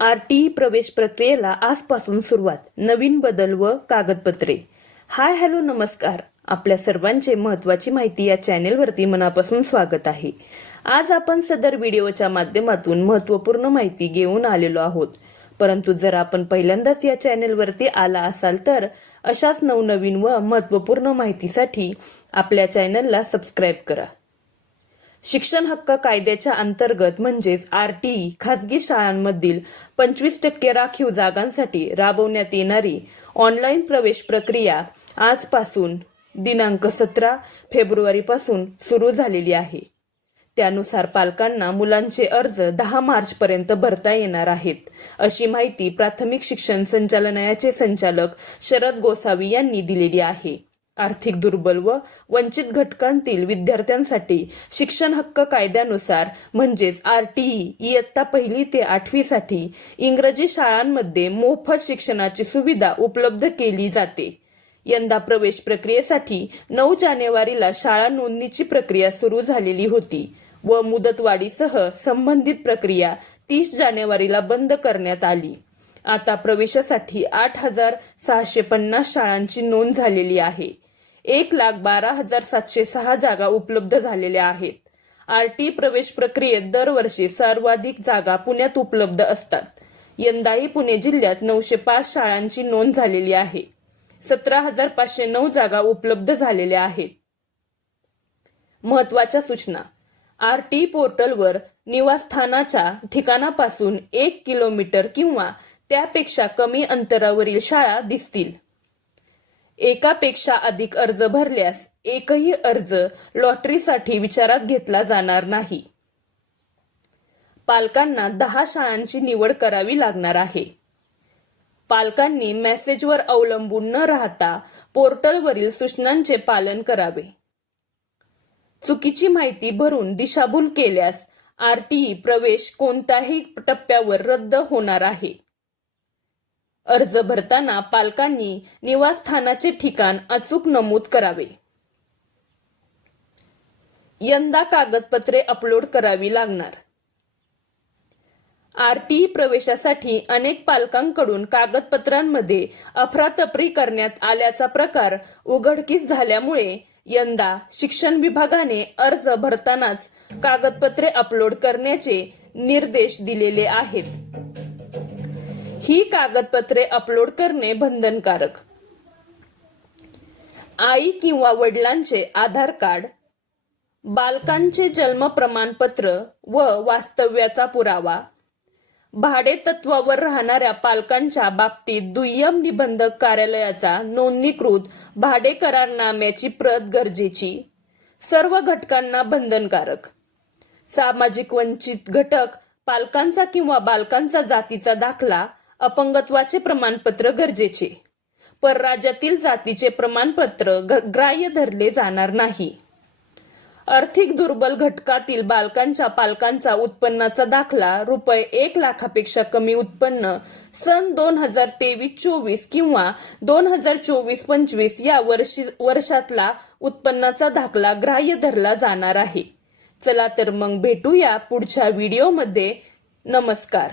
RTE प्रवेश प्रक्रियेला आजपासून सुरुवात. नवीन बदल व कागदपत्रे. हाय हॅलो नमस्कार. आपल्या सर्वांचे महत्त्वाची माहिती या चॅनेलवरती मनापासून स्वागत आहे. आज आपण सदर व्हिडिओच्या माध्यमातून महत्त्वपूर्ण माहिती घेऊन आलेलो आहोत. परंतु जर आपण पहिल्यांदाच या चॅनेलवरती आला असाल तर अशाच नवनवीन व महत्त्वपूर्ण माहितीसाठी आपल्या चॅनलला सबस्क्राईब करा. शिक्षण हक्क कायद्याच्या अंतर्गत म्हणजेच आरटीई खासगी शाळांमधील 25% राखीव जागांसाठी राबवण्यात येणारी ऑनलाईन प्रवेश प्रक्रिया आजपासून दिनांक 17 फेब्रुवारीपासून सुरू झालेली आहे. त्यानुसार पालकांना मुलांचे अर्ज 10 मार्चपर्यंत भरता येणार आहेत, अशी माहिती प्राथमिक शिक्षण संचालनालयाचे संचालक शरद गोसावी यांनी दिलेली आहे. आर्थिक दुर्बल व वंचित घटकांतील विद्यार्थ्यांसाठी शिक्षण हक्क कायद्यानुसार म्हणजेच आरटीई इयत्ता 1 ते 8वी साठी इंग्रजी शाळांमध्ये मोफत शिक्षणाची सुविधा उपलब्ध केली जाते. यंदा प्रवेश प्रक्रियेसाठी 9 जानेवारीला शाळा नोंदणीची प्रक्रिया सुरू झालेली होती व मुदतवाढीसह संबंधित प्रक्रिया 30 जानेवारीला बंद करण्यात आली. आता प्रवेशासाठी 8,650 शाळांची नोंद झालेली आहे. 1,12,706 जागा उपलब्ध झालेल्या आहेत. आरटीई प्रवेश प्रक्रियेत दरवर्षी सर्वाधिक जागा पुण्यात उपलब्ध असतात. यंदाही पुणे जिल्ह्यात 905 शाळांची नोंद झालेली आहे. 17,509 जागा उपलब्ध झालेल्या आहेत. महत्त्वाच्या सूचना. आरटीई पोर्टलवर निवासस्थानाच्या ठिकाणापासून 1 किलोमीटर किंवा त्यापेक्षा कमी अंतरावरील शाळा दिसतील. एकापेक्षा अधिक अर्ज भरल्यास एकही अर्ज लॉटरीसाठी विचारात घेतला जाणार नाही. पालकांना 10 शाळांची निवड करावी लागणार आहे. पालकांनी मेसेजवर अवलंबून न राहता पोर्टलवरील सूचनांचे पालन करावे. चुकीची माहिती भरून दिशाभूल केल्यास आरटीई प्रवेश कोणत्याही टप्प्यावर रद्द होणार आहे. अर्ज भरताना पालकांनी निवासस्थानाचे ठिकाण अचूक नमूद करावे. यंदा कागदपत्रे अपलोड करावी लागणार. आरटीई प्रवेशासाठी अनेक पालकांकडून कागदपत्रांमध्ये अफरातफरी करण्यात आल्याचा प्रकार उघडकीस झाल्यामुळे यंदा शिक्षण विभागाने अर्ज भरतानाच कागदपत्रे अपलोड करण्याचे निर्देश दिलेले आहेत. ही कागदपत्रे अपलोड करणे बंधनकारक. आई किंवा वडिलांचे आधार कार्ड, बालकांचे जन्म प्रमाणपत्र व वास्तव्याचा पुरावा, भाडेतत्वावर राहणाऱ्या पालकांच्या बाबतीत दुय्यम निबंधक कार्यालयाचा नोंदणीकृत भाडे करारनाम्याची प्रत गरजेची. सर्व घटकांना बंधनकारक. सामाजिक वंचित घटक पालकांचा किंवा बालकांचा जातीचा दाखला, अपंगत्वाचे प्रमाणपत्र गरजेचे. परराज्यातील जातीचे प्रमाणपत्र ग्राह्य धरले जाणार नाही. आर्थिक दुर्बल घटकातील बालकांच्या पालकांचा उत्पन्नाचा दाखला रुपये 1 लाखापेक्षा कमी उत्पन्न सन 2023-24 किंवा 2024-25 या वर्षातला उत्पन्नाचा दाखला ग्राह्य धरला जाणार आहे. चला तर मग भेटूया पुढच्या व्हिडिओमध्ये. नमस्कार.